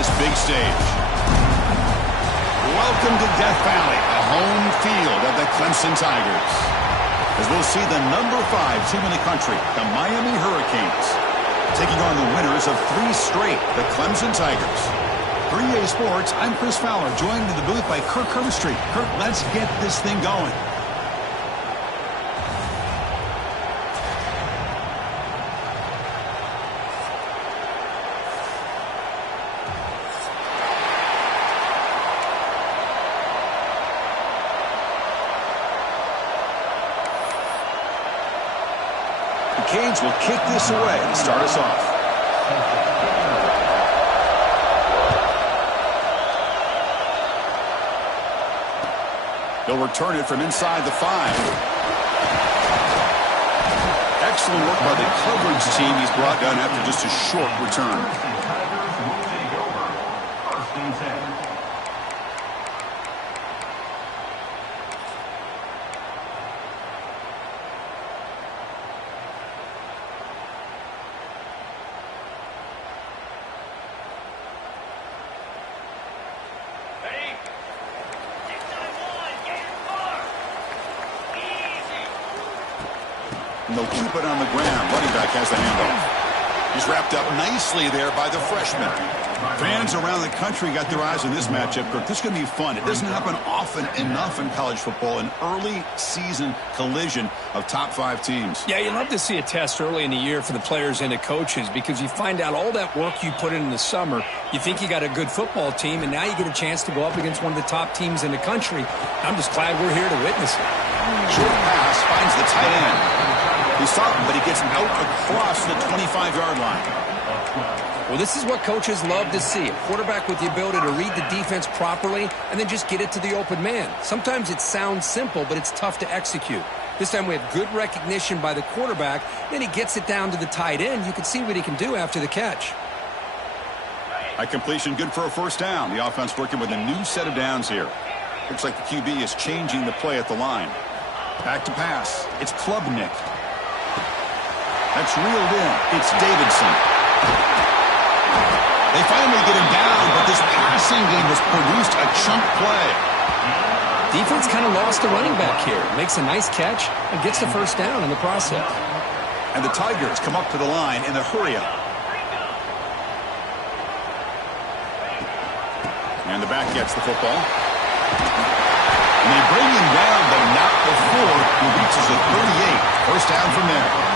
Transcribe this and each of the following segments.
this big stage. Welcome to Death Valley, the home field of the Clemson Tigers. As we'll see the number 5 team in the country, the Miami Hurricanes, taking on the winners of 3 straight, the Clemson Tigers. For EA Sports, I'm Chris Fowler, joined in the booth by Kirk Herbstreit. Kirk, let's get this thing going. The Canes will kick this away to start us off. They'll return it from inside the 5. Excellent work by the coverage team. He's brought down after just a short return. And they'll keep it on the ground. Running back has the handoff. He's wrapped up nicely there by the freshman. Fans around the country got their eyes on this matchup. This is going to be fun. It doesn't happen often enough in college football, an early season collision of top 5 teams. Yeah, you love to see a test early in the year for the players and the coaches because you find out all that work you put in the summer. You think you got a good football team, and now you get a chance to go up against one of the top teams in the country. I'm just glad we're here to witness it. Short pass finds the tight end. He saw him, but he gets out across the 25-yard line. Well, this is what coaches love to see. A quarterback with the ability to read the defense properly and then just get it to the open man. Sometimes it sounds simple, but it's tough to execute. This time we have good recognition by the quarterback. Then he gets it down to the tight end. You can see what he can do after the catch. A completion good for a first down. The offense working with a new set of downs here. Looks like the QB is changing the play at the line. Back to pass. It's Klubnik. That's reeled in. It's Davidson. They finally get him down, but this passing game has produced a chunk play. Defense kind of lost the running back here. Makes a nice catch and gets the first down in the process. And the Tigers come up to the line in the hurry-up. And the back gets the football. And they bring him down, but not before he reaches the 38. First down from there.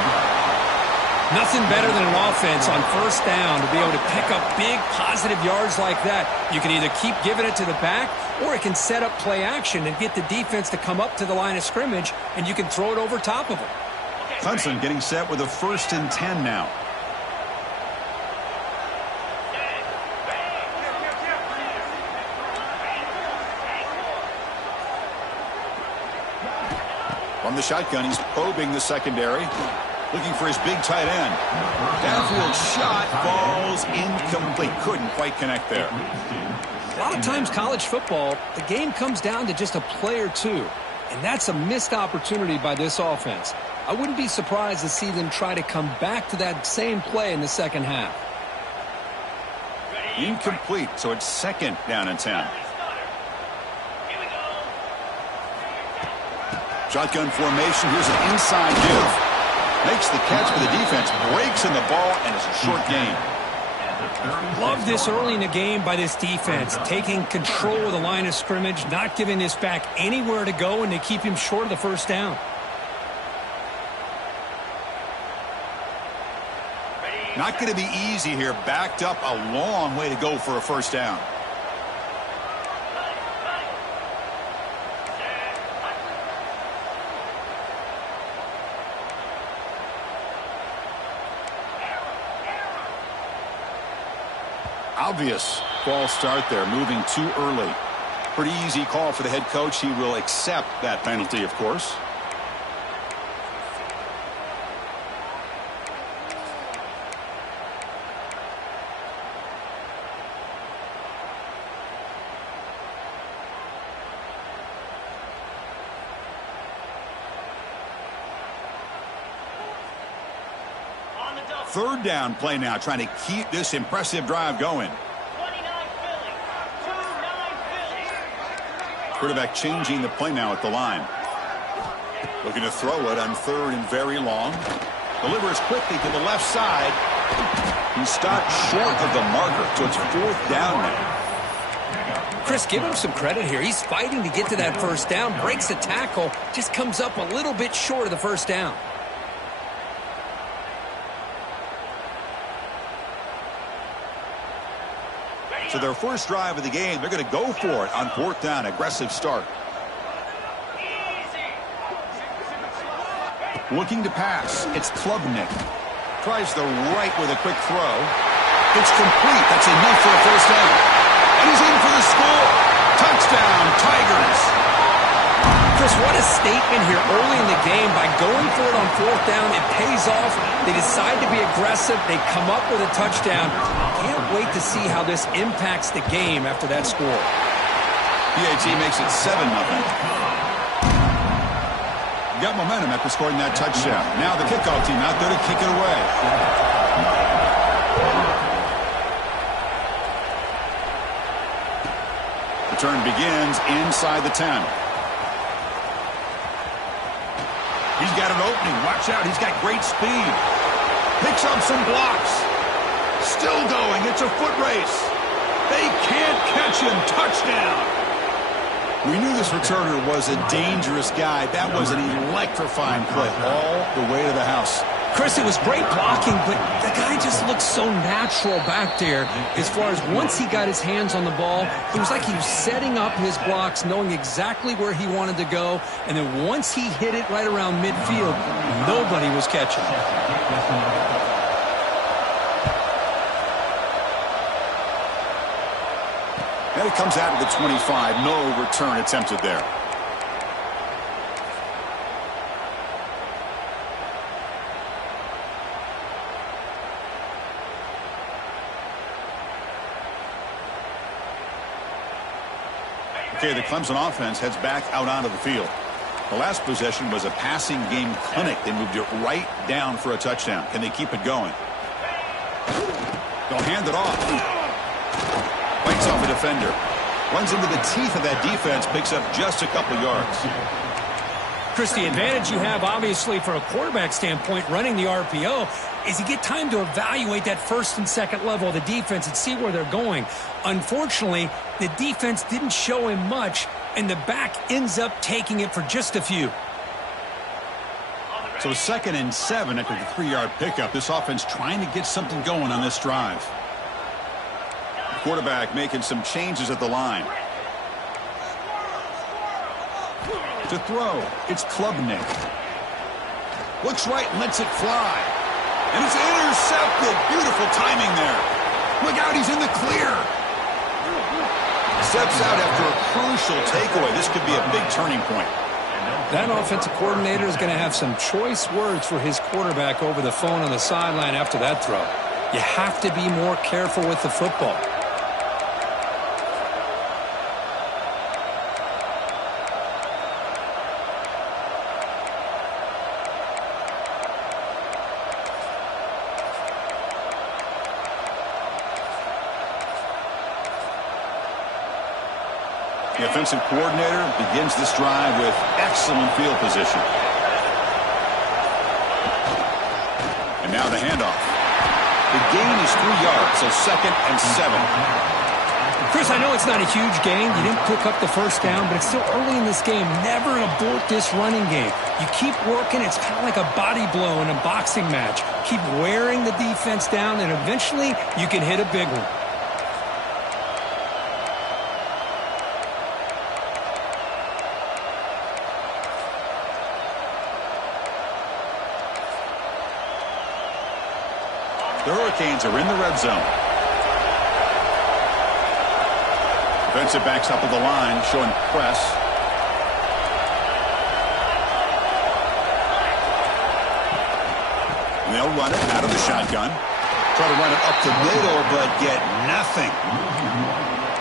Nothing better than an offense on first down to be able to pick up big positive yards like that. You can either keep giving it to the back or it can set up play action and get the defense to come up to the line of scrimmage, and you can throw it over top of them. Clemson getting set with a 1st and 10 now. From the shotgun, he's probing the secondary. Looking for his big tight end. Downfield shot falls incomplete. Couldn't quite connect there. A lot of times college football, the game comes down to just a play or two. And that's a missed opportunity by this offense. I wouldn't be surprised to see them try to come back to that same play in the second half. Incomplete, so it's 2nd down and 10. Shotgun formation. Here's an inside give. Makes the catch for the defense, breaks in the ball, and it's a short gain. Love this early in the game by this defense, taking control of the line of scrimmage, not giving this back anywhere to go, and they keep him short of the first down. Not going to be easy here. Backed up a long way to go for a first down. Obvious false start there, moving too early. Pretty easy call for the head coach. He will accept that penalty, of course. Third down play now, trying to keep this impressive drive going. Quarterback changing the play now at the line. Looking to throw it on 3rd and very long. Delivers quickly to the left side. He stopped short of the marker, so it's 4th down now. Chris, give him some credit here. He's fighting to get to that 1st down, breaks the tackle, just comes up a little bit short of the 1st down. So their first drive of the game, they're going to go for it on 4th down. Aggressive start. Looking to pass. It's Klubnik. Tries the right with a quick throw. It's complete. That's enough for a 1st down. And he's in for the score. Touchdown, Tigers. Chris, what a statement here early in the game. By going for it on 4th down, it pays off. They decide to be aggressive. They come up with a touchdown. Can't wait to see how this impacts the game after that score. PAT makes it 7-0. Got momentum after scoring that touchdown. Now the kickoff team out there to kick it away. The turn begins inside the 10. He's got an opening. Watch out. He's got great speed. Picks up some blocks. Still going. It's a foot race. They can't catch him. Touchdown. We knew this returner was a dangerous guy. That was an electrifying play all the way to the house. Chris, it was great blocking, but the guy just looked so natural back there. As far as once he got his hands on the ball, it was like he was setting up his blocks, knowing exactly where he wanted to go. And then once he hit it right around midfield, nobody was catching. And it comes out of the 25. No return attempted there. Okay, the Clemson offense heads back out onto the field. The last possession was a passing game clinic. They moved it right down for a touchdown. Can they keep it going? They'll hand it off. Bites off a defender. Runs into the teeth of that defense. Picks up just a couple yards. Chris, the advantage you have, obviously, from a quarterback standpoint, running the RPO, is you get time to evaluate that 1st and 2nd level of the defense and see where they're going. Unfortunately, the defense didn't show him much, and the back ends up taking it for just a few. So 2nd and 7 after the 3-yard pickup. This offense trying to get something going on this drive. Quarterback making some changes at the line. To throw, it's Klubnik. Looks right and lets it fly. And it's intercepted. Beautiful timing there. Look out, he's in the clear. Steps out after a crucial takeaway. This could be a big turning point. That offensive coordinator is going to have some choice words for his quarterback over the phone on the sideline after that throw. You have to be more careful with the football. The offensive coordinator begins this drive with excellent field position. And now the handoff. The gain is 3 yards, so 2nd and 7. Chris, I know it's not a huge gain. You didn't pick up the 1st down, but it's still early in this game. Never abort this running game. You keep working. It's kind of like a body blow in a boxing match. Keep wearing the defense down, and eventually you can hit a big one. The Hurricanes are in the red zone. Defensive backs up at the line, showing press. And they'll run it out of the shotgun. Try to run it up the middle, but get nothing.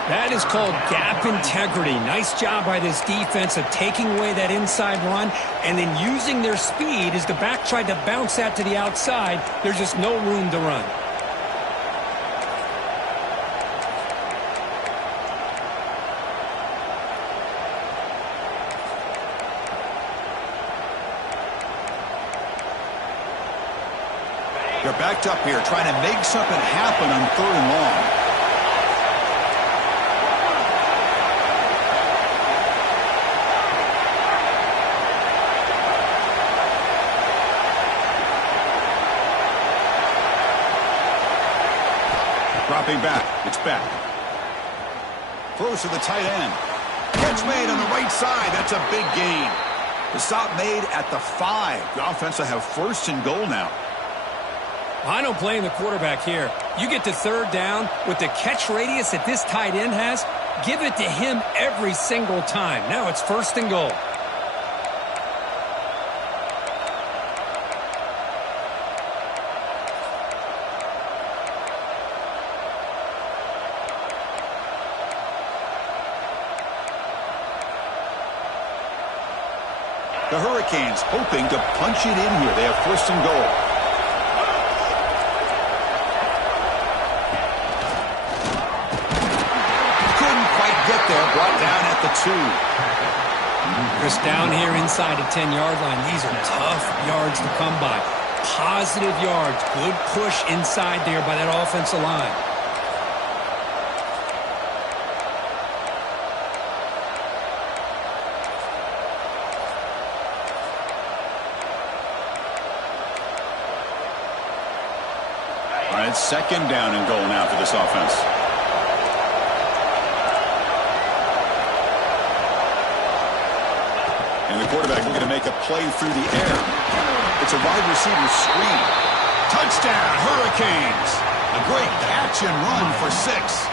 That is called gap integrity. Nice job by this defense of taking away that inside run and then using their speed as the back tried to bounce that to the outside. There's just no room to run. They're backed up here trying to make something happen on 3rd and long. Dropping back. It's back. Throws to the tight end. Catch made on the right side. That's a big gain. The stop made at the 5. The offense will have 1st and goal now. I don't blame the quarterback here. You get to 3rd down with the catch radius that this tight end has, give it to him every single time. Now it's 1st and goal. The Hurricanes hoping to punch it in here. They have 1st and goal. Couldn't quite get there. Brought down at the 2. Chris, down here inside the 10-yard line, these are tough yards to come by. Positive yards. Good push inside there by that offensive line. It's 2nd down and goal now for this offense. And the quarterback looking to make a play through the air. It's a wide receiver screen. Touchdown, Hurricanes. A great catch and run for 6.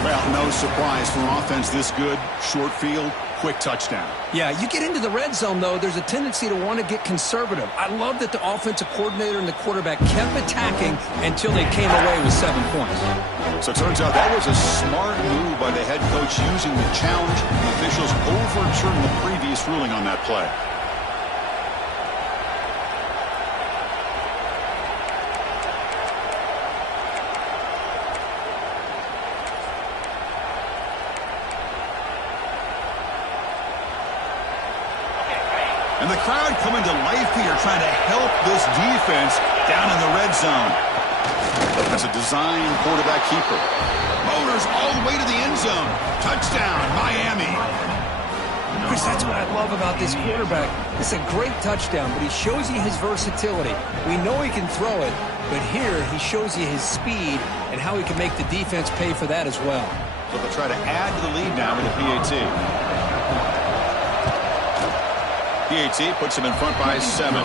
Well, no surprise for an offense this good. Short field, quick touchdown. Yeah, you get into the red zone, though, there's a tendency to want to get conservative. I love that the offensive coordinator and the quarterback kept attacking until they came away with 7 points. So it turns out that was a smart move by the head coach using the challenge. The officials overturned the previous ruling on that play. And the crowd coming to life here, trying to help this defense down in the red zone. That's a design quarterback keeper. Motors all the way to the end zone. Touchdown, Miami. Chris, that's what I love about this quarterback. It's a great touchdown, but he shows you his versatility. We know he can throw it, but here he shows you his speed and how he can make the defense pay for that as well. So they'll try to add to the lead now with the PAT. PAT puts him in front by 7.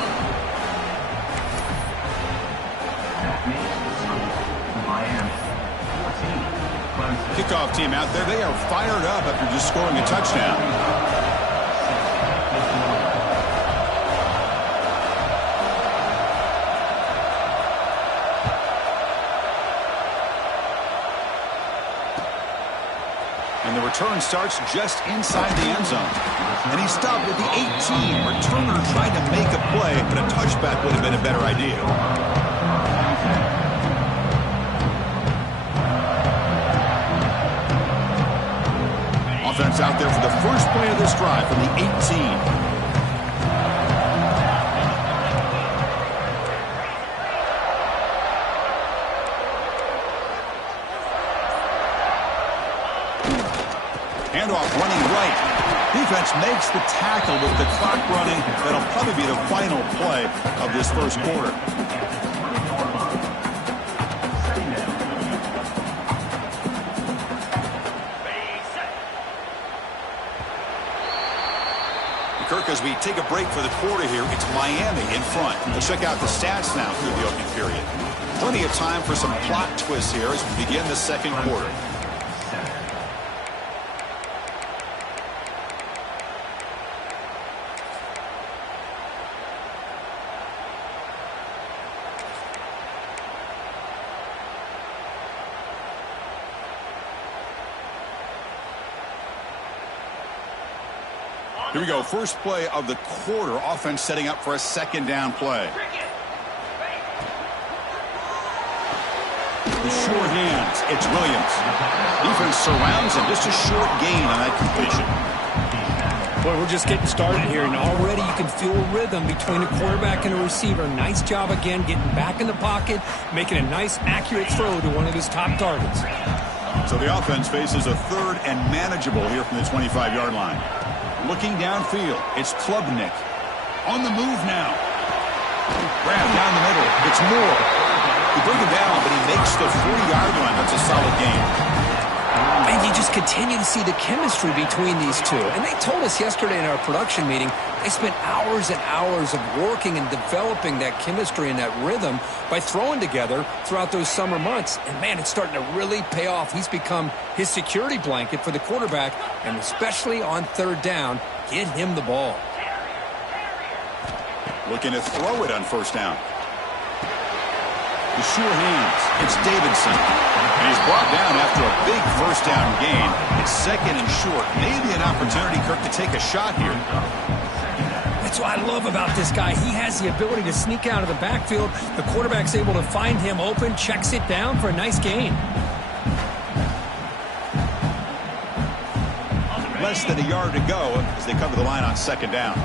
Kickoff team out there. They are fired up after just scoring a touchdown. And the return starts just inside the end zone. And he stopped with the 18. Returner tried to make a play, but a touchback would have been a better idea. Offense out there for the first play of this drive from the 18. Handoff running right. Defense makes the tackle with the clock running. That'll probably be the final play of this first quarter. Kirk, as we take a break for the quarter here, it's Miami in front. Let's check out the stats now through the opening period. Plenty of time for some plot twists here as we begin the second quarter. Here we go. First play of the quarter. Offense setting up for a second down play. The short hands. It's Williams. Defense surrounds him. Just a short gain on that completion. Boy, we're just getting started here, and already you can feel a rhythm between a quarterback and a receiver. Nice job again getting back in the pocket, making a nice, accurate throw to one of his top targets. So the offense faces a third and manageable here from the 25-yard line. Looking downfield, it's Klubnik. On the move now. Grab down the middle. It's Moore. He brings him down, but he makes the 40-yard line. That's a solid game. And you just continue to see the chemistry between these two. And they told us yesterday in our production meeting, they spent hours and hours of working and developing that chemistry and that rhythm by throwing together throughout those summer months. And, man, it's starting to really pay off. He's become his security blanket for the quarterback, and especially on third down, get him the ball. Looking to throw it on first down. The sure hands. It's Davidson. And he's brought down after a big first down gain. It's second and short. Maybe an opportunity, Kirk, to take a shot here. That's what I love about this guy. He has the ability to sneak out of the backfield. The quarterback's able to find him open, checks it down for a nice gain. Less than a yard to go as they come to the line on second down.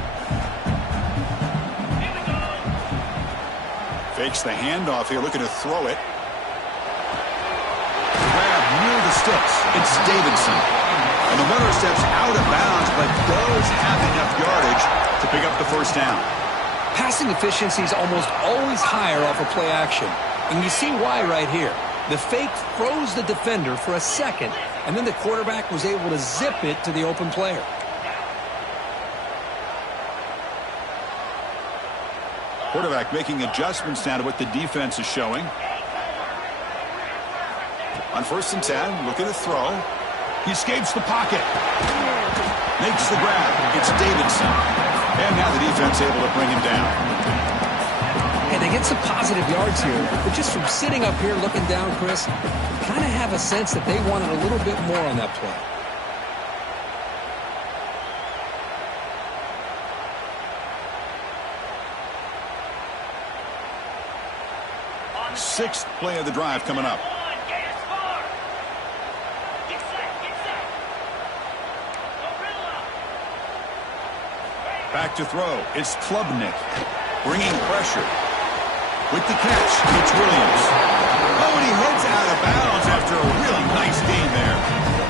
Fakes the handoff here, looking to throw it. Grab near the sticks. It's Davidson. And the runner steps out of bounds, but does have enough yardage to pick up the first down. Passing efficiency is almost always higher off of play action. And you see why right here. The fake froze the defender for a second, and then the quarterback was able to zip it to the open player. Quarterback making adjustments now to what the defense is showing. On 1st and 10, looking to throw. He escapes the pocket. Makes the grab. It's Davidson. And now the defense able to bring him down. And they get some positive yards here. But just from sitting up here looking down, Chris, kind of have a sense that they wanted a little bit more on that play. Sixth play of the drive coming up. Back to throw. It's Klubnik. Bringing pressure. With the catch, it's Williams. Oh, and he heads out of bounds after a really nice gain there.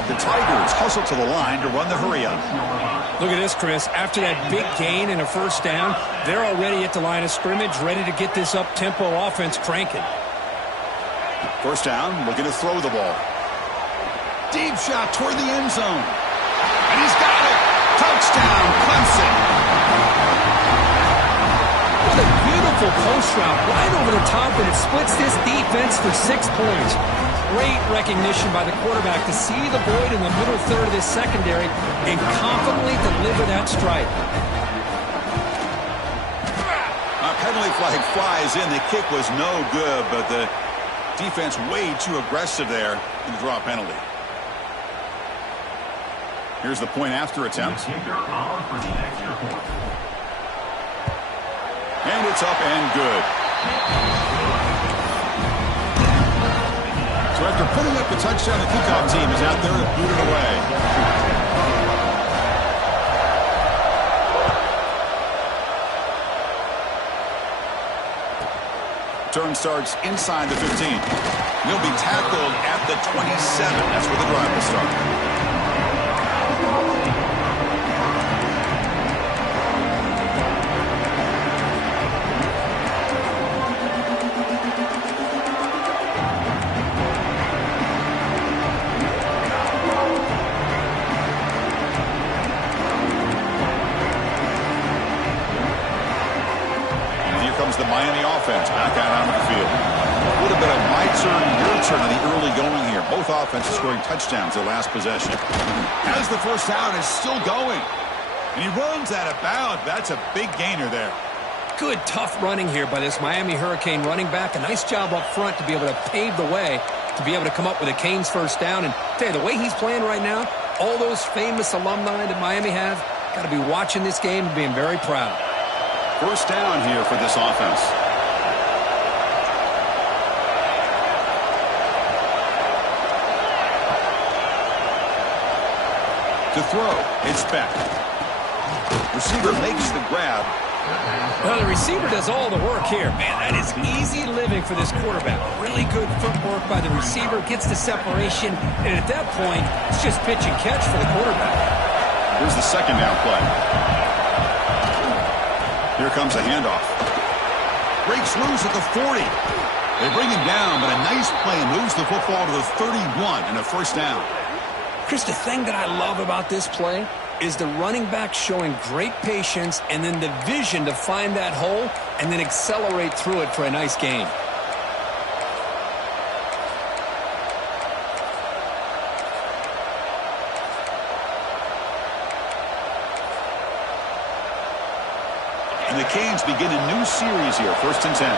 The Tigers hustle to the line to run the hurry-up. Look at this, Chris. After that big gain and a first down, they're already at the line of scrimmage, ready to get this up-tempo offense cranking. First down, looking to throw the ball. Deep shot toward the end zone. And he's got it. Touchdown, Clemson. What a beautiful post route right over the top, and it splits this defense for 6 points. Great recognition by the quarterback to see the void in the middle third of this secondary and confidently deliver that strike. A penalty flag flies in. The kick was no good, but the defense way too aggressive there in the draw penalty. Here's the point after attempt. And it's up and good. So after putting up the touchdown, the kickoff team is out there to boot it away. Turn starts inside the 15. He'll be tackled at the 27. That's where the drive will start. The Miami offense back out onto the field. A little bit of my turn, your turn in the early going here. Both offenses scoring touchdowns their last possession. As the first down is still going. And he runs out of bounds. That's a big gainer there. Good, tough running here by this Miami Hurricane running back. A nice job up front to be able to pave the way to be able to come up with a Canes first down. And tell you, the way he's playing right now, all those famous alumni that Miami have, got to be watching this game and being very proud. First down here for this offense. To throw, it's Beck. Receiver makes the grab. Well, the receiver does all the work here. Man, that is easy living for this quarterback. Really good footwork by the receiver, gets the separation, and at that point, it's just pitch and catch for the quarterback. Here's the second down play. Here comes a handoff. Breaks loose at the 40. They bring him down, but a nice play moves the football to the 31 and a first down. Chris, the thing that I love about this play is the running back showing great patience and then the vision to find that hole and then accelerate through it for a nice gain. And the Canes begin a new series here, 1st and 10.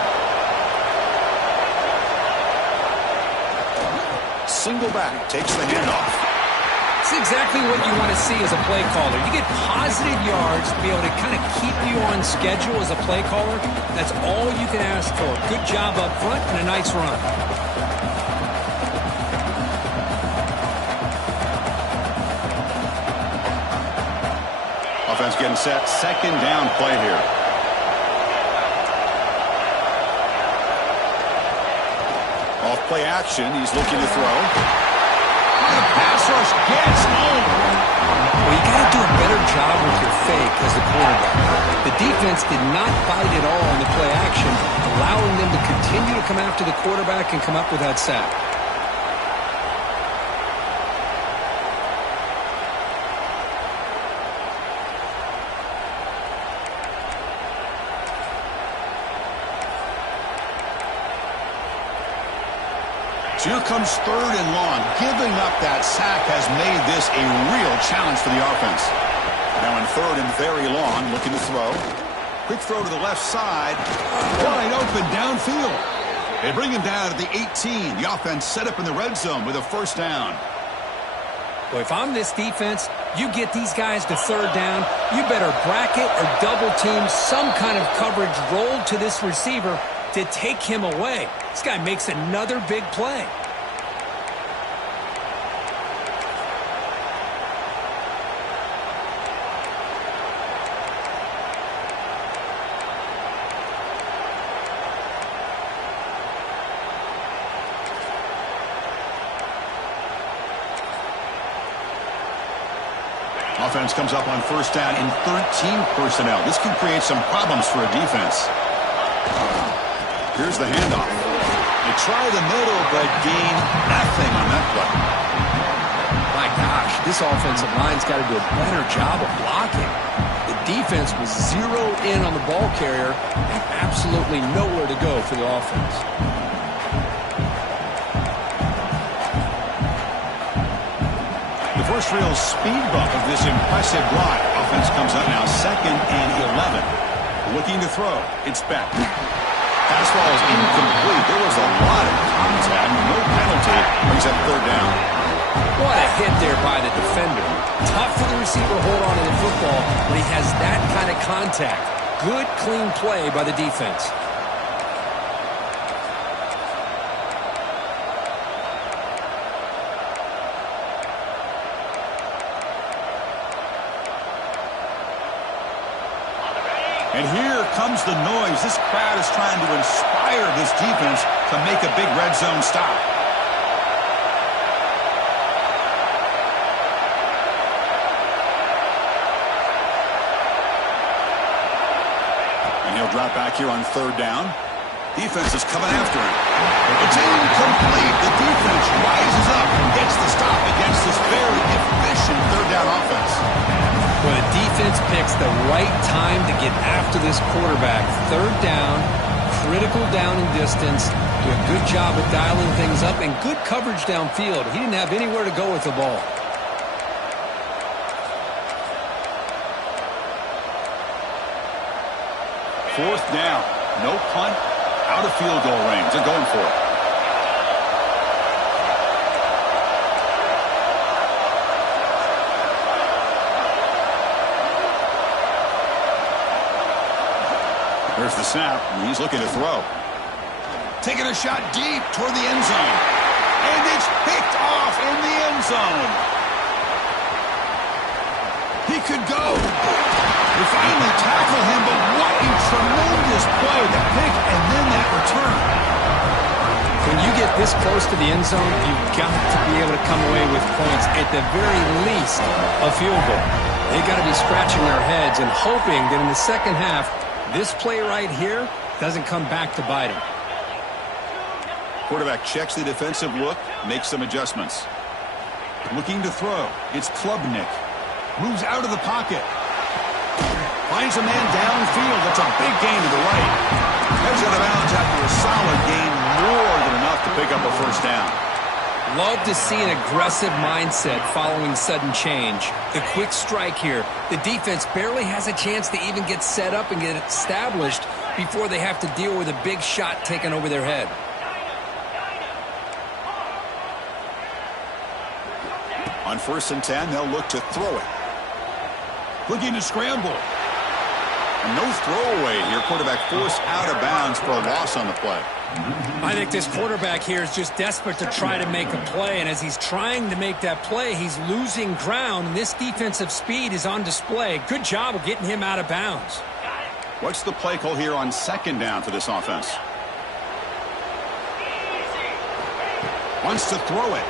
Single back takes the handoff. That's exactly what you want to see as a play caller. You get positive yards to be able to kind of keep you on schedule as a play caller. That's all you can ask for. Good job up front and a nice run. Offense getting set. Second down play here. Off play action. He's looking to throw. The pass rush gets home. Well, you got to do a better job with your fake as a quarterback. The defense did not bite at all in the play action, allowing them to continue to come after the quarterback and come up with that sack. So here comes 3rd and long. Giving up that sack has made this a real challenge for the offense. Now in 3rd and very long, looking to throw. Quick throw to the left side. Wide open downfield. They bring him down at the 18. The offense set up in the red zone with a first down. Well, if I'm this defense, you get these guys to 3rd down, you better bracket or double team some kind of coverage rolled to this receiver to take him away. This guy makes another big play. Offense comes up on first down in 13 personnel. This can create some problems for a defense. Here's the handoff. They try the middle, but gain nothing on that play. My gosh, this offensive line's got to do a better job of blocking. The defense was zeroed in on the ball carrier and absolutely nowhere to go for the offense. The first real speed bump of this impressive block. Offense comes up now 2nd and 11. Looking to throw. It's back. Fastball is incomplete. There was a lot of contact. No penalty. Brings up 3rd down. What a hit there by the defender. Tough for the receiver to hold on to the football when he has that kind of contact. Good, clean play by the defense. And here comes the noise. This crowd is trying to inspire this defense to make a big red zone stop. And he'll drop back here on 3rd down. Defense is coming after him. It's incomplete. The defense rises up and gets the stop against this very efficient 3rd down offense. Well, the defense picks the right time to get after this quarterback. 3rd down, critical down and distance. Do a good job of dialing things up and good coverage downfield. He didn't have anywhere to go with the ball. Fourth down. No punt. Out of field goal range. They're going for it. There's the snap. He's looking to throw. Taking a shot deep toward the end zone. And it's picked off in the end zone. He could go. They finally tackle him, but what a tremendous play. The pick and then that return. When you get this close to the end zone, you've got to be able to come away with points, at the very least, a field goal. They've got to be scratching their heads and hoping that in the second half, this play right here doesn't come back to bite him. Quarterback checks the defensive look, makes some adjustments. Looking to throw. It's Klubnik. Moves out of the pocket. Finds a man downfield. That's a big gain to the right. Heads out of bounds after a solid gain, more than enough to pick up a first down. Love to see an aggressive mindset following sudden change. The quick strike here. The defense barely has a chance to even get set up and get established before they have to deal with a big shot taken over their head. On 1st and 10, they'll look to throw it. Looking to scramble. And no throwaway here. Quarterback forced out of bounds for a loss on the play. I think this quarterback here is just desperate to try to make a play, and as he's trying to make that play, he's losing ground, and this defensive speed is on display. Good job of getting him out of bounds. What's the play call here on 2nd down for this offense? Wants to throw it.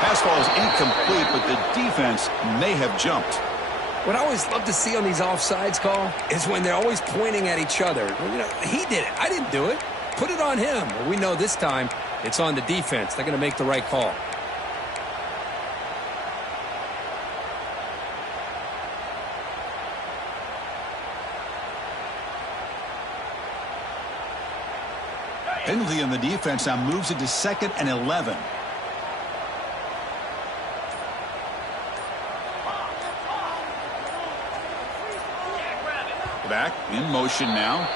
Pass ball is incomplete, but the defense may have jumped. What I always love to see on these offsides call is when they're always pointing at each other. Well, you know, he did it. I didn't do it. Put it on him. Well, we know this time it's on the defense. They're going to make the right call. Penalty on the defense now moves it to 2nd and 11. Back in motion now.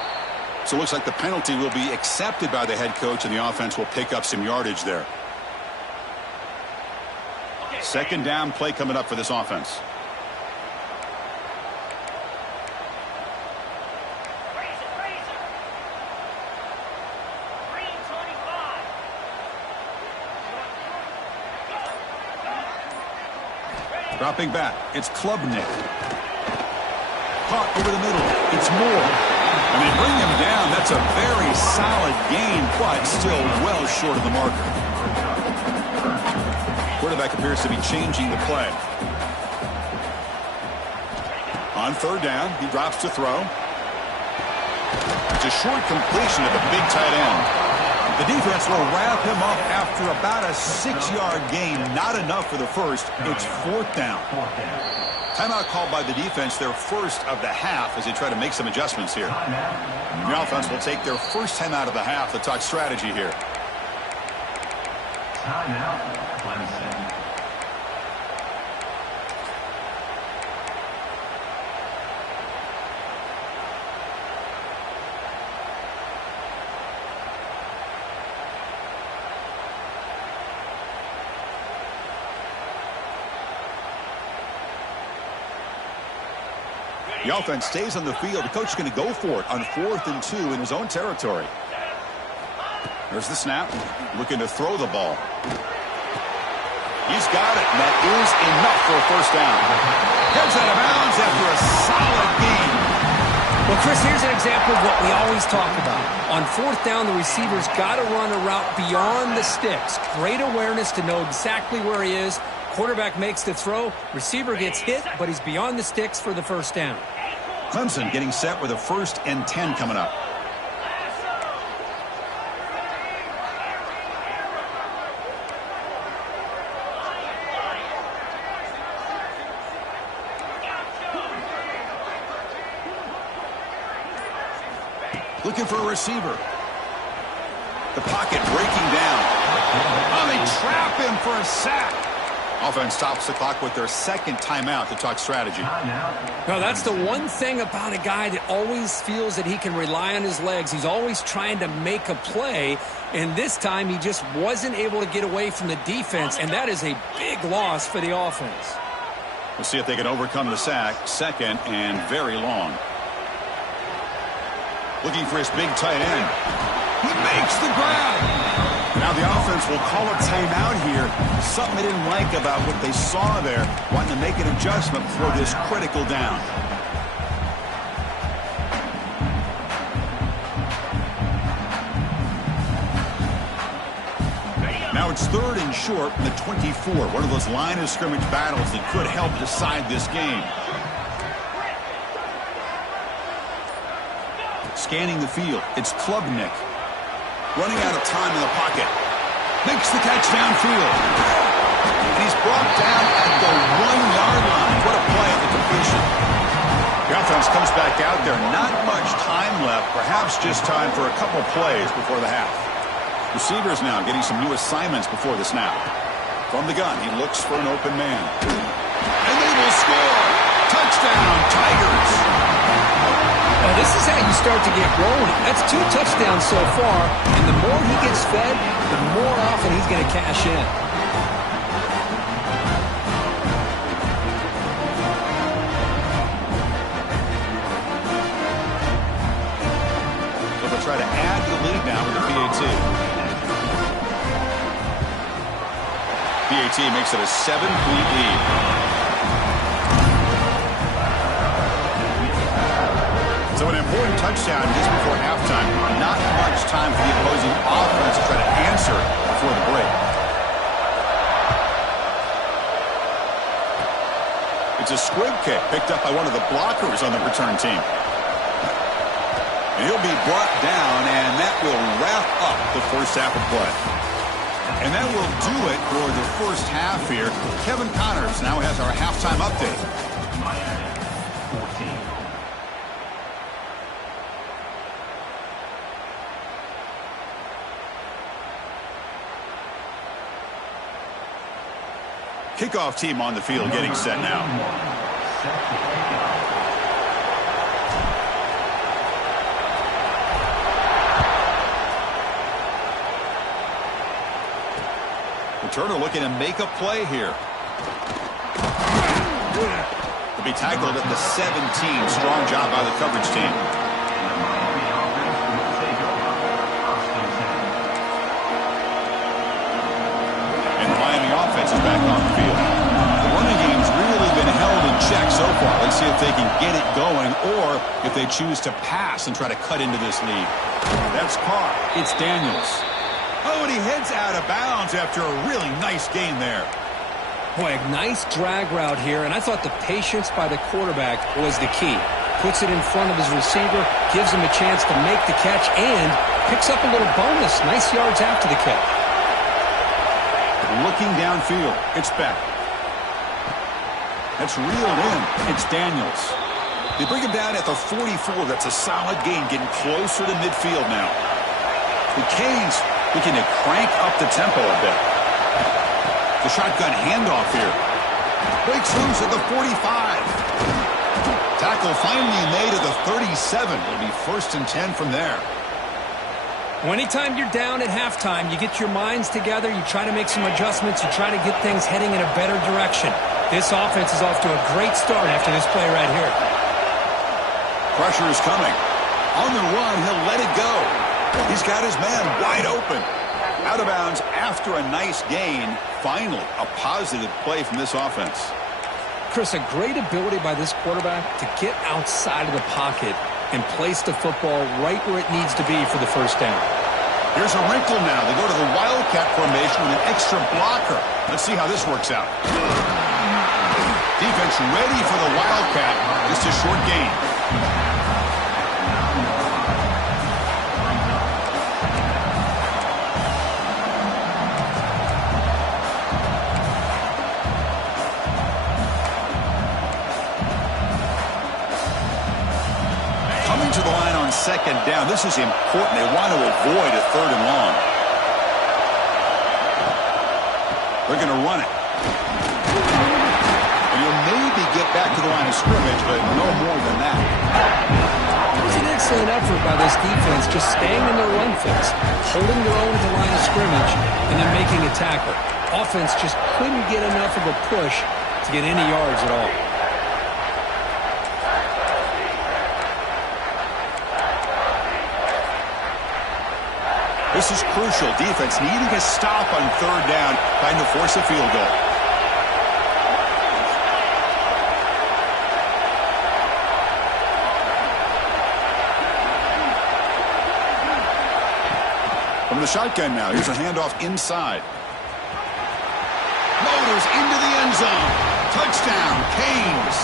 So it looks like the penalty will be accepted by the head coach, and the offense will pick up some yardage there. 2nd down play coming up for this offense. Dropping back. It's Klubnik. Caught over the middle. It's Moore. And they bring him down. That's a very solid gain, but still well short of the marker. Quarterback appears to be changing the play. On 3rd down, he drops to throw. It's a short completion of the big tight end. The defense will wrap him up after about a 6-yard gain. Not enough for the first. It's 4th down. Timeout called by the defense, their first of the half, as they try to make some adjustments here. The offense will take their first time out of the half to talk strategy here. Timeout, Clemson. The offense stays on the field. The coach is going to go for it on 4th and 2 in his own territory. There's the snap. Looking to throw the ball. He's got it, and that is enough for a first down. Heads out of bounds after a solid gain. Well, Chris, here's an example of what we always talk about. On 4th down, the receiver's got to run a route beyond the sticks. Great awareness to know exactly where he is. Quarterback makes the throw. Receiver gets hit, but he's beyond the sticks for the first down. Clemson getting set with a 1st and 10 coming up. Looking for a receiver. The pocket breaking down. Oh, they trap him for a sack. Offense stops the clock with their 2nd timeout to talk strategy. No, that's the one thing about a guy that always feels that he can rely on his legs. He's always trying to make a play, and this time he just wasn't able to get away from the defense, and that is a big loss for the offense. We'll see if they can overcome the sack. 2nd and very long. Looking for his big tight end. He makes the grab. Now the offense will call a timeout here. Something they didn't like about what they saw there. Wanting to make an adjustment for this critical down. Now it's 3rd and short from the 24. One of those line of scrimmage battles that could help decide this game. Scanning the field, it's Klubnik. Running out of time in the pocket. Makes the catch downfield. And he's brought down at the 1-yard line. What a play at the completion. The offense comes back out there. Not much time left. Perhaps just time for a couple plays before the half. Receivers now getting some new assignments before the snap. From the gun, he looks for an open man. And they will score. Touchdown, Tigers. Well, this is how you start to get rolling. That's 2 touchdowns so far, and the more he gets fed, the more often he's going to cash in. So they'll try to add to the lead now with the PAT. PAT makes it a 7-point lead. So an important touchdown just before halftime. Not much time for the opposing offense to try to answer before the break. It's a squib kick picked up by one of the blockers on the return team. And he'll be brought down, and that will wrap up the first half of play. And that will do it for the first half here. Kevin Connors now has our halftime update. Miami 14. Kickoff team on the field getting set now. Turner looking to make a play here. To be tackled at the 17. Strong job by the coverage team. And the Miami offense is back on the field. The running game's really been held in check so far. Let's see if they can get it going or if they choose to pass and try to cut into this lead. That's caught. It's Daniels. Oh, and he heads out of bounds after a really nice gain there. Boy, a nice drag route here, and I thought the patience by the quarterback was the key. Puts it in front of his receiver, gives him a chance to make the catch, and picks up a little bonus. Nice yards after the catch. Looking downfield, it's Beck. That's reeled in. It's Daniels. They bring him down at the 44. That's a solid gain, getting closer to midfield now. The Canes looking to crank up the tempo a bit. The shotgun handoff here. Breaks loose at the 45. Tackle finally made at the 37. It'll be 1st and 10 from there. Well, anytime you're down at halftime, you get your minds together, you try to make some adjustments, you try to get things heading in a better direction. This offense is off to a great start after this play right here. Pressure is coming. On the run, he'll let it go. He's got his man wide open. Out of bounds after a nice gain. Finally, a positive play from this offense. Chris, a great ability by this quarterback to get outside of the pocket and place the football right where it needs to be for the first down. Here's a wrinkle now. They go to the Wildcat formation with an extra blocker. Let's see how this works out. Defense ready for the Wildcat. Just a short gain. To the line on 2nd down. This is important. They want to avoid a 3rd and long. They're going to run it. And he'll maybe get back to the line of scrimmage, but no more than that. It was an excellent effort by this defense, just staying in their run fix, holding their own at the line of scrimmage, and then making a tackle. Offense just couldn't get enough of a push to get any yards at all. This is crucial. Defense needing a stop on third down, trying to force a field goal. From the shotgun now, here's a handoff inside. Motors into the end zone. Touchdown, Canes.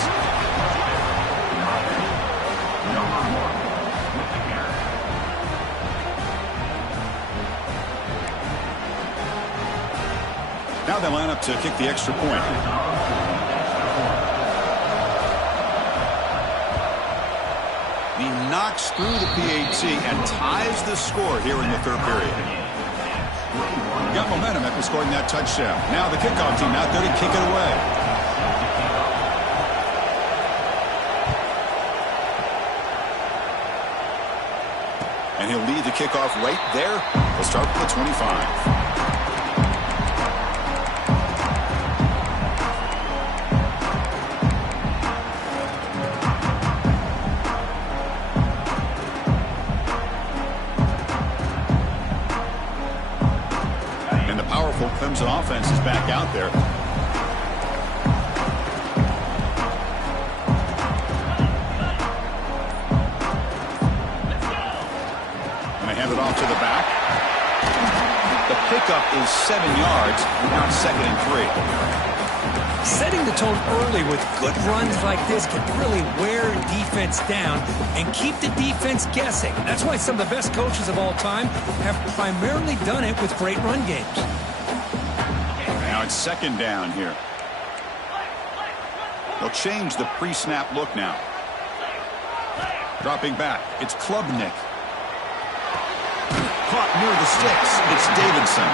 Now they line up to kick the extra point. He knocks through the PAT and ties the score here in the third period. Got momentum after scoring that touchdown. Now the kickoff team out there to kick it away. And he'll lead the kickoff right there. He'll start with the 25. Clemson offense is back out there. And they hand it off to the back. The pickup is 7 yards. Now it's 2nd and 3. Setting the tone early with good runs like this can really wear defense down and keep the defense guessing. That's why some of the best coaches of all time have primarily done it with great run games. Now it's 2nd down here. They'll change the pre-snap look now. Dropping back, it's Klubnik. Caught near the sticks, it's Davidson.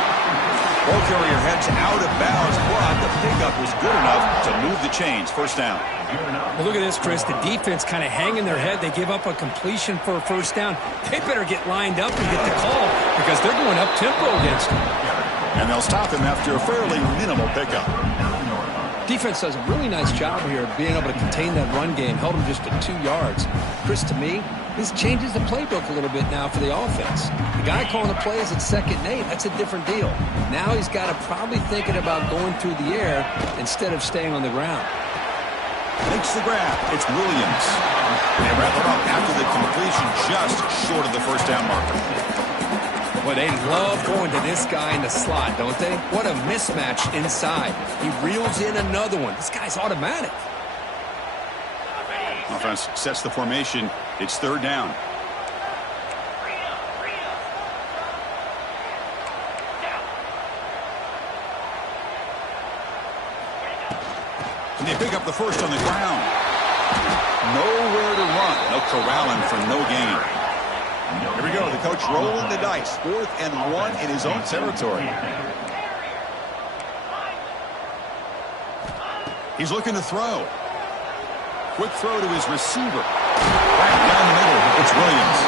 Ball carrier heads out of bounds, but the pickup was good enough to move the chains. 1st down. Well, look at this, Chris. The defense kind of hanging their head. They give up a completion for a 1st down. They better get lined up and get the call because they're going up tempo against them. And they'll stop him after a fairly minimal pickup. Defense does a really nice job here of being able to contain that run game. Held him just at 2 yards. Chris, to me, this changes the playbook a little bit now for the offense. The guy calling the plays at 2nd and 8, that's a different deal. Now he's got to probably thinking about going through the air instead of staying on the ground. Makes the grab. It's Williams. They wrap it up after the completion just short of the 1st down marker. Well, they love going to this guy in the slot, don't they? What a mismatch inside. He reels in another one. This guy's automatic. Offense sets the formation. It's 3rd down. And they pick up the 1st on the ground. Nowhere to run. No corralling for no gain. Here we go. The coach rolling the dice. 4th and 1 in his own territory. He's looking to throw. Quick throw to his receiver. Right down the middle. It's Williams.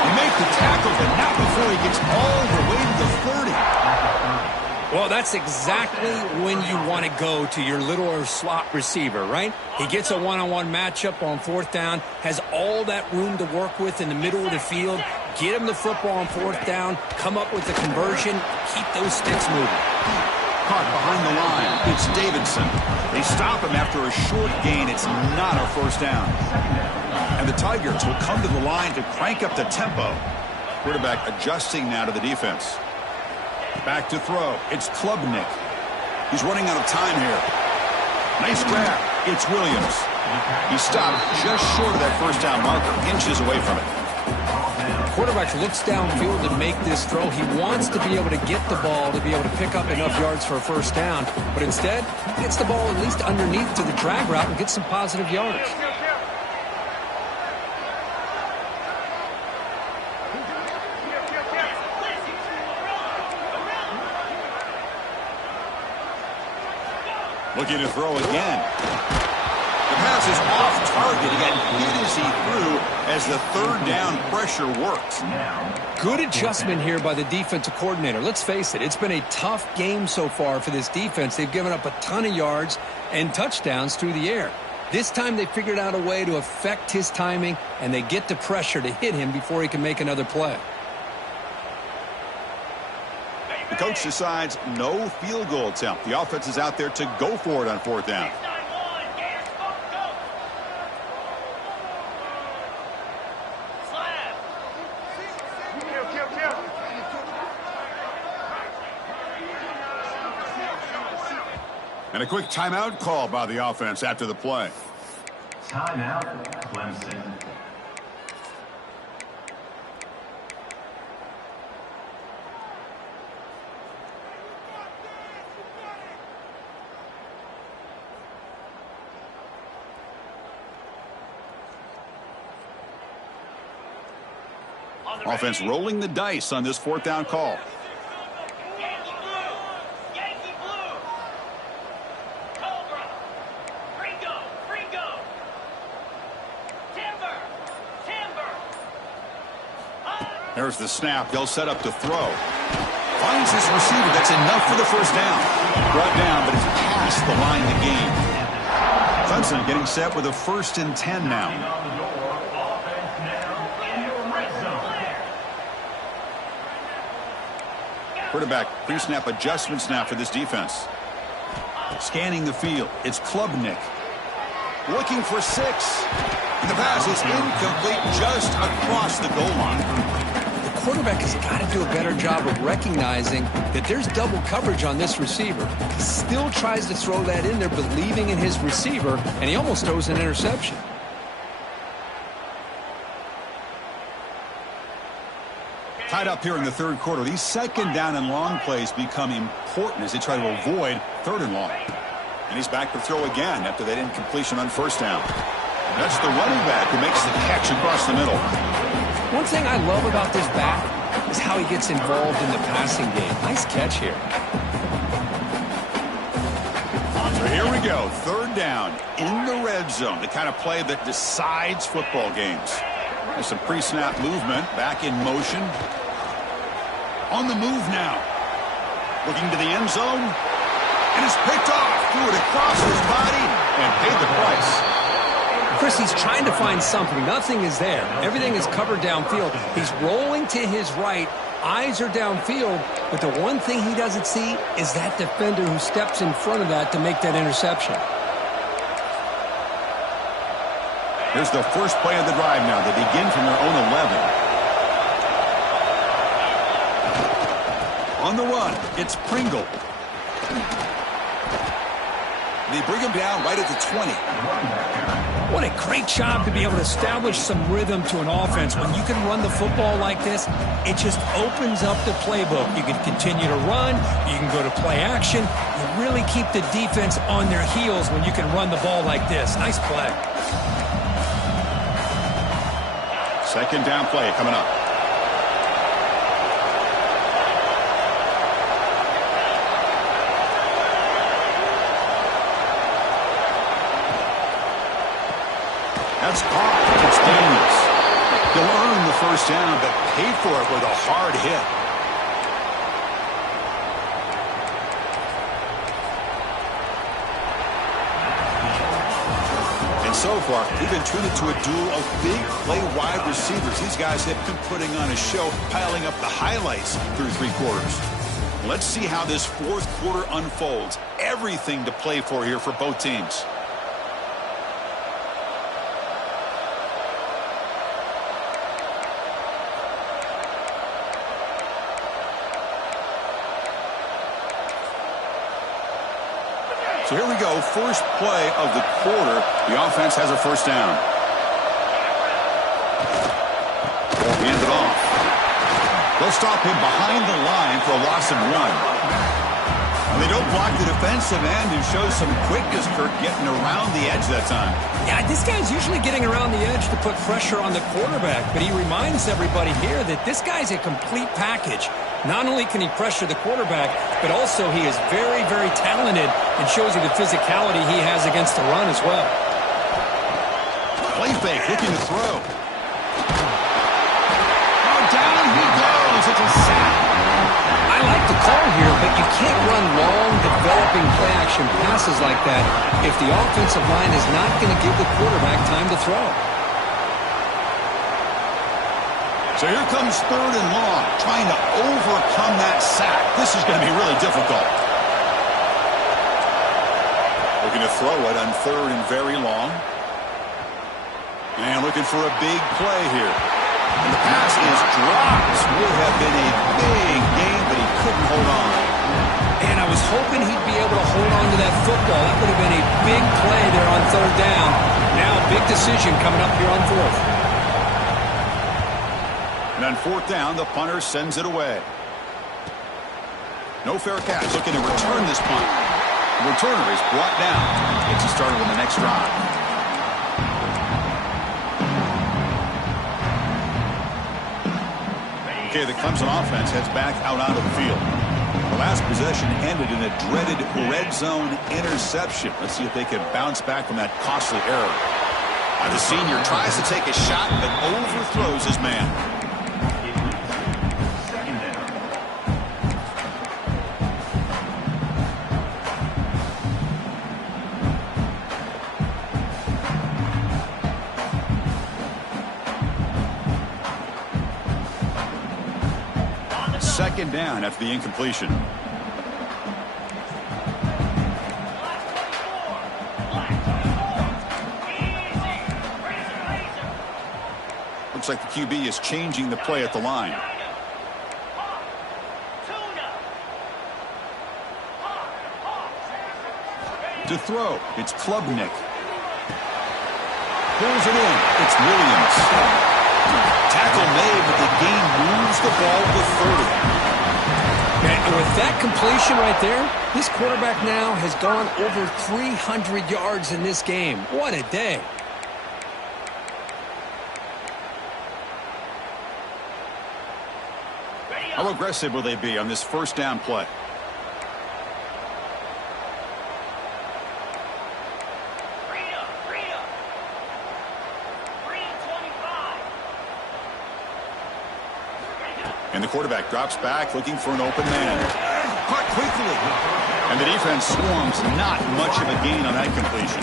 He makes the tackle, but not before he gets all the way to the 30. Well, that's exactly when you want to go to your little slot receiver, right? He gets a one-on-one matchup on 4th down, has all that room to work with in the middle of the field, get him the football on 4th down, come up with the conversion, keep those sticks moving. Caught behind the line. It's Davidson. They stop him after a short gain. It's not a 1st down. And the Tigers will come to the line to crank up the tempo. Quarterback adjusting now to the defense. Back to throw. It's Klubnik. He's running out of time here. Nice grab. It's Williams. He stopped just short of that 1st down marker, inches away from it. Quarterback looks downfield to make this throw. He wants to be able to get the ball to be able to pick up enough yards for a 1st down, but instead gets the ball at least underneath to the drag route and gets some positive yards. Looking to throw again. The pass is off target. He got hit as he threw as the 3rd down pressure worked. Good adjustment here by the defensive coordinator. Let's face it, it's been a tough game so far for this defense. They've given up a ton of yards and touchdowns through the air. This time they figured out a way to affect his timing, and they get the pressure to hit him before he can make another play. The coach decides no field goal attempt. The offense is out there to go for it on 4th down. And a quick timeout call by the offense after the play. Timeout, Clemson. Offense rolling the dice on this 4th down call. There's the snap. They'll set up to throw. Finds his receiver. That's enough for the 1st down. Brought down, but it's past the line to gain. Clemson getting set with a 1st and 10 now. Quarterback pre-snap adjustments now for this defense. Scanning the field. It's Klubnik. Looking for 6. And the pass is incomplete just across the goal line. Quarterback has got to do a better job of recognizing that there's double coverage on this receiver. He still tries to throw that in there, believing in his receiver, and he almost throws an interception. Tied up here in the 3rd quarter. These 2nd down and long plays become important as they try to avoid 3rd and long. And he's back to throw again after that incompletion on 1st down. That's the running back who makes the catch across the middle. One thing I love about this back is how he gets involved in the passing game. Nice catch here. So here we go. 3rd down in the red zone. The kind of play that decides football games. There's some pre-snap movement. Back in motion. On the move now. Looking to the end zone. And it's picked off. Threw it across his body and paid the price. Chris, he's trying to find something. Nothing is there. Everything is covered downfield. He's rolling to his right. Eyes are downfield. But the one thing he doesn't see is that defender who steps in front of that to make that interception. Here's the first play of the drive now. They begin from their own 11. On the run, it's Pringle. They bring him down right at the 20. What a great job to be able to establish some rhythm to an offense. When you can run the football like this, it just opens up the playbook. You can continue to run. You can go to play action. You really keep the defense on their heels when you can run the ball like this. Nice play. 2nd down play coming up. That's caught. It's Daniels. He'll earn the 1st down, but pay for it with a hard hit. And so far, they've been treated to a duel of big play wide receivers. These guys have been putting on a show, piling up the highlights through 3 quarters. Let's see how this 4th quarter unfolds. Everything to play for here for both teams. So here we go, first play of the quarter. The offense has a 1st down. They'll hand it off. They'll stop him behind the line for a loss of 1. And they don't block the defensive end, who shows some quickness, Kirk, getting around the edge that time. Yeah, this guy's usually getting around the edge to put pressure on the quarterback, but he reminds everybody here that this guy's a complete package. Not only can he pressure the quarterback, but also he is very, very talented and shows you the physicality he has against the run as well. Play fake, looking to throw. Oh, down he goes. It's a sack. I like the call here, but you can't run long, developing play-action passes like that if the offensive line is not going to give the quarterback time to throw. So here comes 3rd and long, trying to overcome that sack. This is going to be really difficult. Looking to throw it on 3rd and very long. And looking for a big play here. And the pass is dropped. Would have been a big game, but he couldn't hold on. And I was hoping he'd be able to hold on to that football. That would have been a big play there on 3rd down. Now a big decision coming up here on 4th. And on 4th down, the punter sends it away. No fair catch. Looking to return this punt. The returner is brought down. Gets you started on the next drive. Okay, the Clemson offense heads back out onto the field. The last possession ended in a dreaded red zone interception. Let's see if they can bounce back from that costly error. The senior tries to take a shot, but overthrows his man. Second down after the incompletion. Looks like the QB is changing the play at the line. To throw, it's Klubnik. Pulls it in, it's Williams. Tackle made, but the game moves the ball to 30. And with that completion right there, this quarterback now has gone over 300 yards in this game. What a day. How aggressive will they be on this 1st down play? And the quarterback drops back, looking for an open man. Caught quickly. And the defense swarms. Not much of a gain on that completion.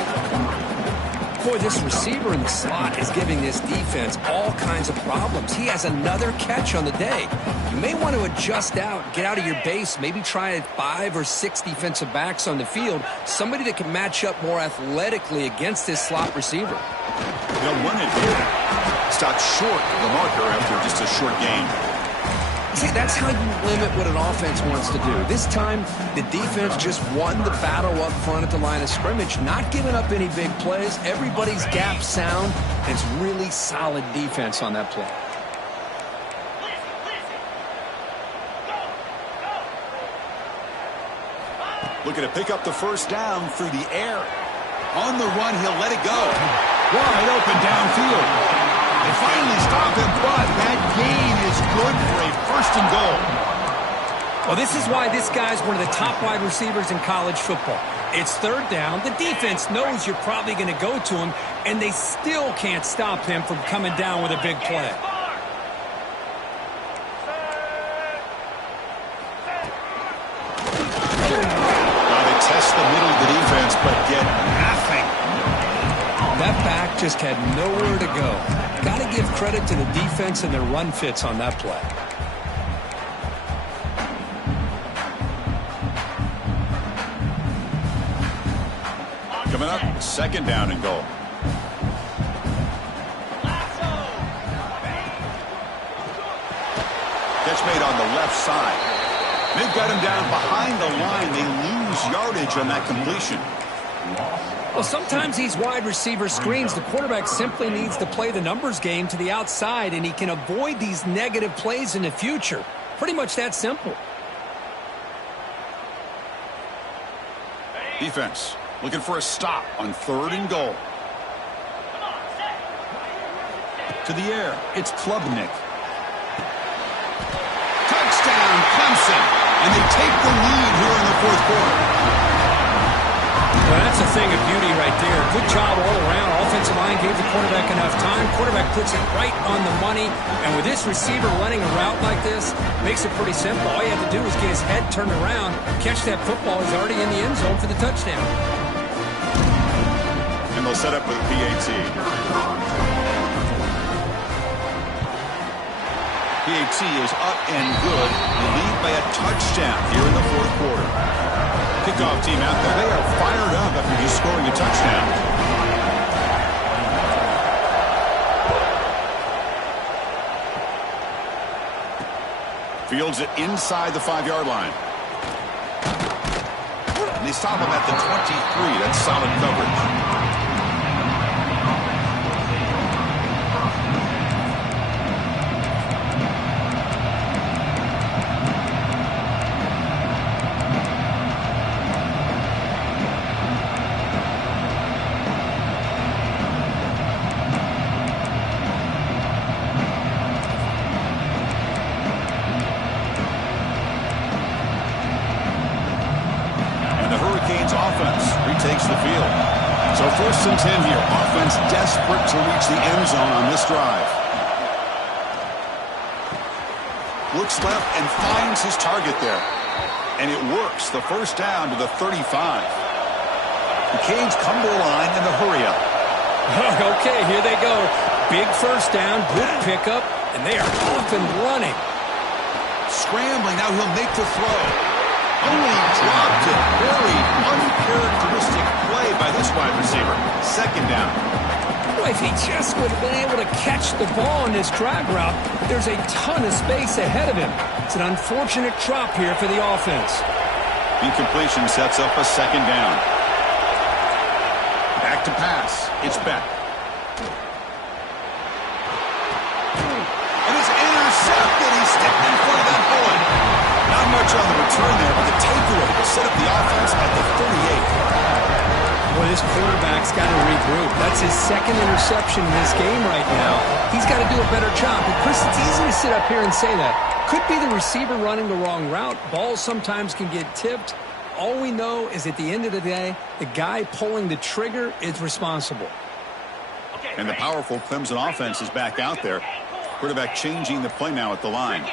Boy, this receiver in the slot is giving this defense all kinds of problems. He has another catch on the day. You may want to adjust out, get out of your base, maybe try 5 or 6 defensive backs on the field, somebody that can match up more athletically against this slot receiver. They'll run it here. Stop short of the marker after just a short gain. See, that's how you limit what an offense wants to do. This time, the defense just won the battle up front at the line of scrimmage, not giving up any big plays. Everybody's gap sound, and it's really solid defense on that play. Looking to pick up the 1st down through the air. On the run, he'll let it go. Wide open downfield. They finally stop him, but that gain is good for a 1st and goal. Well, this is why this guy's one of the top wide receivers in college football. It's 3rd down. The defense knows you're probably going to go to him, and they still can't stop him from coming down with a big play. Now they test the middle of the defense, but get nothing. That back just had nowhere to go. Got to give credit to the defense and their run fits on that play. Coming up, 2nd down and goal. Catch made on the left side. They've got him down behind the line. They lose yardage on that completion. Well, sometimes these wide receiver screens, the quarterback simply needs to play the numbers game to the outside, and he can avoid these negative plays in the future. Pretty much that simple. Defense looking for a stop on 3rd and goal. To the air, it's Klubnik. Touchdown, Clemson. And they take the lead here in the 4th quarter. Well, that's a thing of beauty right there. Good job all around. Offensive line gave the quarterback enough time. Quarterback puts it right on the money. And with this receiver running a route like this, makes it pretty simple. All you have to do is get his head turned around, catch that football. He's already in the end zone for the touchdown. And they'll set up with PAT. PAT is up and good. They lead by a touchdown here in the fourth quarter. Kickoff team out there. They are fired up after just scoring a touchdown. Fields it inside the 5-yard line. And they stop him at the 23. That's solid coverage. Takes the field. So 1st and 10 here. Offense desperate to reach the end zone on this drive. Looks left and finds his target there. And it works. The first down to the 35. The Canes come to the line in the hurry up. Okay, here they go. Big first down, good pickup, and they are off and running. Scrambling. Now he'll make the throw. Only dropped it. Very uncharacteristic play by this wide receiver. Second down. Boy, if he just would have been able to catch the ball on this drag route, there's a ton of space ahead of him. It's an unfortunate drop here for the offense. Incompletion sets up a second down. Back to pass. It's Beck. And it's intercepted. He stepped in front of that bullet. Not much on the return there, but the takeaway will set up the offense at the 38. Well, this quarterback's got to regroup. That's his second interception in this game right now. He's got to do a better job. But Chris, it's easy to sit up here and say that. Could be the receiver running the wrong route. Balls sometimes can get tipped. All we know is at the end of the day, the guy pulling the trigger is responsible. And the powerful Clemson offense is back out there. Quarterback changing the play now at the line.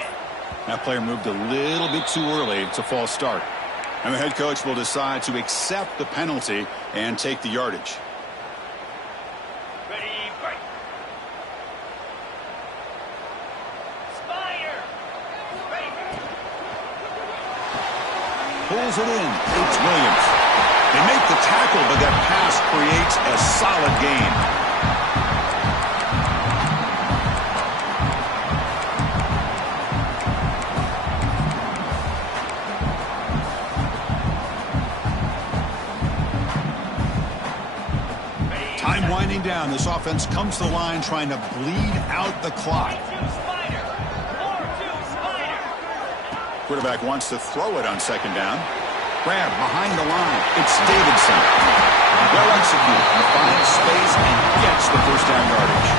That player moved a little bit too early. It's a false start. And the head coach will decide to accept the penalty and take the yardage. Ready, break. Spire. Pulls it in. It's Williams. They make the tackle, but that pass creates a solid gain. Winding down, this offense comes to the line trying to bleed out the clock. Quarterback wants to throw it on second down. Grab behind the line. It's Davidson. Well executed. Finds space and gets the first down yardage.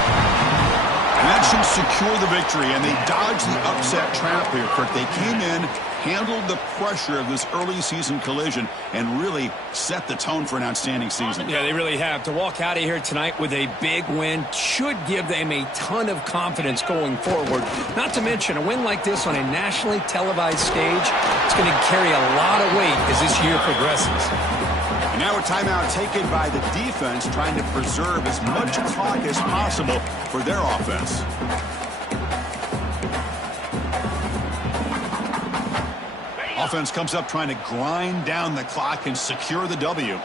And that should secure the victory, and they dodged the upset trap here, Kirk. They came in, handled the pressure of this early season collision, and really set the tone for an outstanding season. Yeah, they really have. To walk out of here tonight with a big win should give them a ton of confidence going forward. Not to mention, a win like this on a nationally televised stage, it's going to carry a lot of weight as this year progresses. And now a timeout taken by the defense, trying to preserve as much clock as possible for their offense. Offense comes up trying to grind down the clock and secure the W.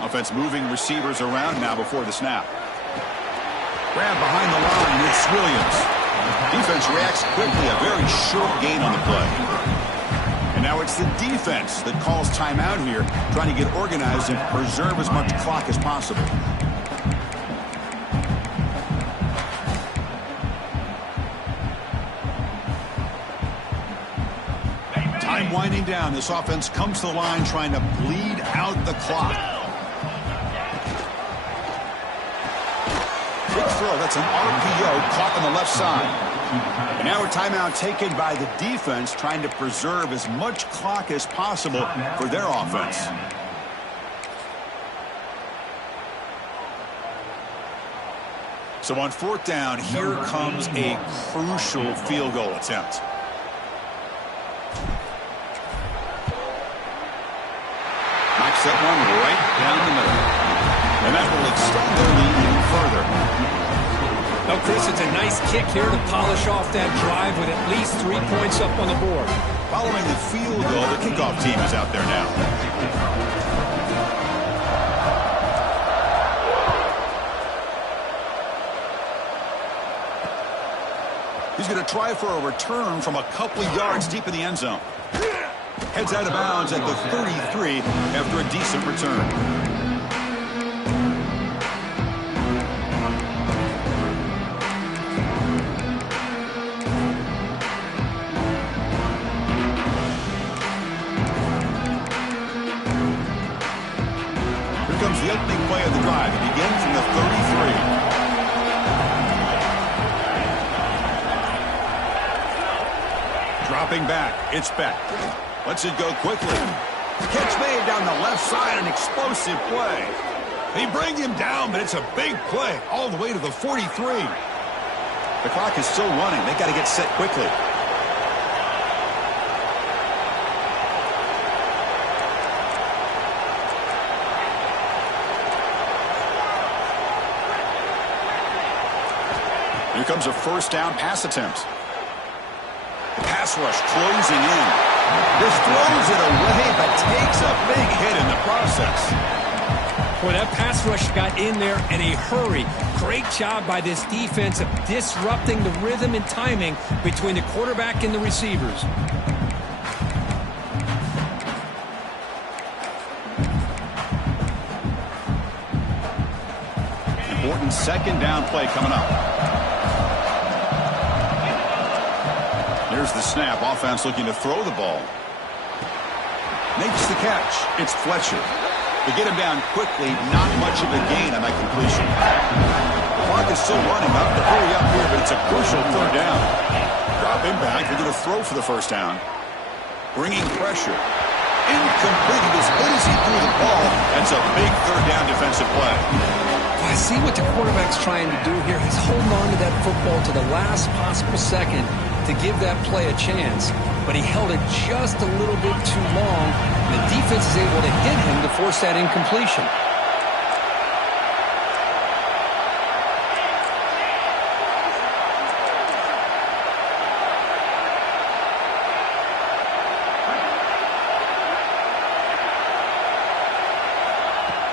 Offense moving receivers around now before the snap. Grab behind the line. It's Williams. Defense reacts quickly. A very short gain on the play. And now it's the defense that calls timeout here, trying to get organized and preserve as much clock as possible. Time winding down. This offense comes to the line trying to bleed out the clock. Quick throw. That's an RPO caught on the left side. And now a timeout taken by the defense, trying to preserve as much clock as possible for their offense. So on fourth down, here comes a crucial field goal attempt. Knocks that one right down the middle. And that will extend their lead even further. Well, Chris, it's a nice kick here to polish off that drive with at least 3 points up on the board. Following the field goal, the kickoff team is out there now. He's going to try for a return from a couple of yards deep in the end zone. Heads out of bounds at the 33 after a decent return. Here comes the opening play of the drive. It begins from the 33. Dropping back, it's Beck. Lets it go quickly. Catch made down the left side, an explosive play. They bring him down, but it's a big play all the way to the 43. The clock is still running. They got to get set quickly. Here comes a first down pass attempt. Pass rush closing in. Just throws it away, but takes a big hit in the process. Boy, that pass rush got in there in a hurry. Great job by this defense of disrupting the rhythm and timing between the quarterback and the receivers. Important second down play coming up. Here's the snap. Offense looking to throw the ball. Makes the catch. It's Fletcher. They get him down quickly. Not much of a gain on that completion. The clock is still running. Up to hurry up here, but it's a crucial third down. Drop him back. They're going to throw for the first down. Bringing pressure. Incomplete. As good as he threw the ball, that's a big third down defensive play. I see what the quarterback's trying to do here. He's holding on to that football to the last possible second to give that play a chance, but he held it just a little bit too long. The defense is able to hit him to force that incompletion.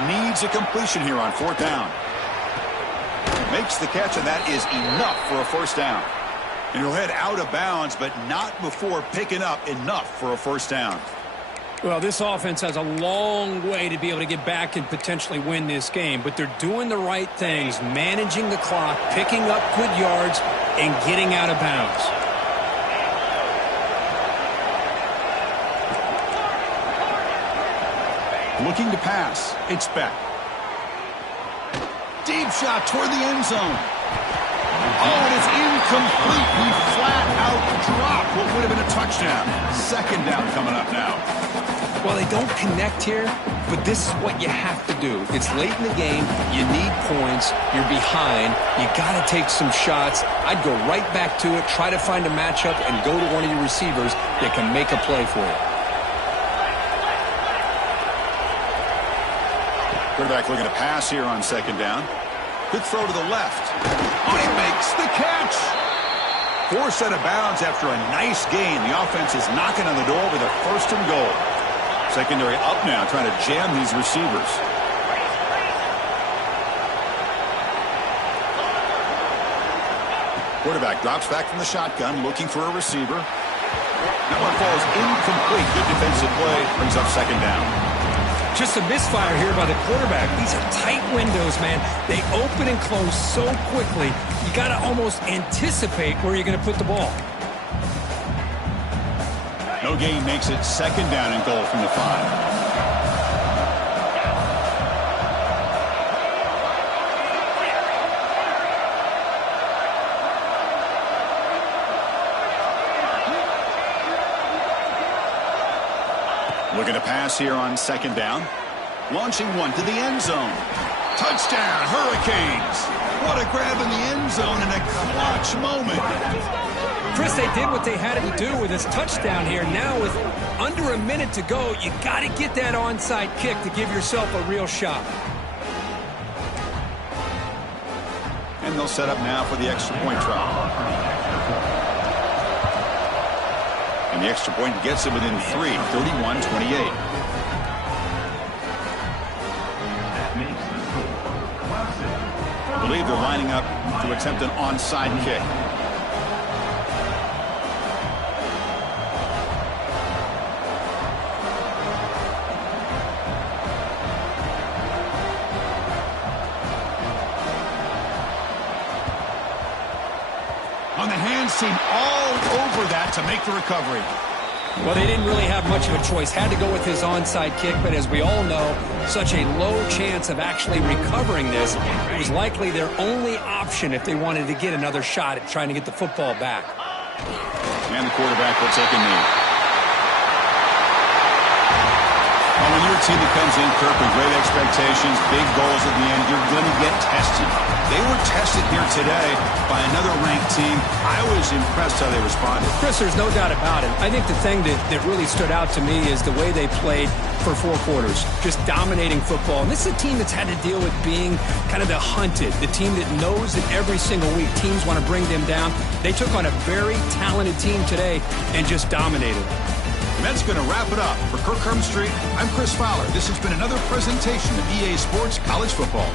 Needs a completion here on fourth down. Makes the catch, and that is enough for a first down. And he'll head out of bounds, but not before picking up enough for a first down. Well, this offense has a long way to be able to get back and potentially win this game, but they're doing the right things, managing the clock, picking up good yards, and getting out of bounds. Looking to pass. It's Beck. Deep shot toward the end zone. Oh, it is incomplete. He flat out dropped what would have been a touchdown. Second down coming up now. Well, they don't connect here, but this is what you have to do. It's late in the game. You need points. You're behind. You got to take some shots. I'd go right back to it, try to find a matchup, and go to one of your receivers that can make a play for you. Quarterback looking to pass here on second down. Good throw to the left. Oh, he makes the catch. Forced out of bounds after a nice gain. The offense is knocking on the door with a first and goal. Secondary up now, trying to jam these receivers. Quarterback drops back from the shotgun, looking for a receiver. That one falls incomplete. Good defensive play. Brings up second down. Just a misfire here by the quarterback. These are tight windows, man. They open and close so quickly. You got to almost anticipate where you're going to put the ball. No gain makes it second down and goal from the 5. Looking to pass here on second down. Launching one to the end zone. Touchdown, Hurricanes. What a grab in the end zone in a clutch moment. Chris, they did what they had to do with this touchdown here. Now with under a minute to go, you got to get that onside kick to give yourself a real shot. And they'll set up now for the extra point try. And the extra point gets it within 3, 31-28. I believe they're lining up to attempt an onside kick. On the hands team all over that to make the recovery. Well, they didn't really have much of a choice. Had to go with his onside kick, but as we all know, such a low chance of actually recovering this. It was likely their only option if they wanted to get another shot at trying to get the football back. And the quarterback will take a knee. Well, when you're a team that comes in, Kirk, with great expectations, big goals at the end, you're going to get tested. They were tested here today by another ranked team. I was impressed how they responded. Chris, there's no doubt about it. I think the thing that really stood out to me is the way they played for 4 quarters, just dominating football. And this is a team that's had to deal with being kind of the hunted, the team that knows that every single week teams want to bring them down. They took on a very talented team today and just dominated. And that's going to wrap it up. For Kirk Street, I'm Chris Fowler. This has been another presentation of EA Sports College Football.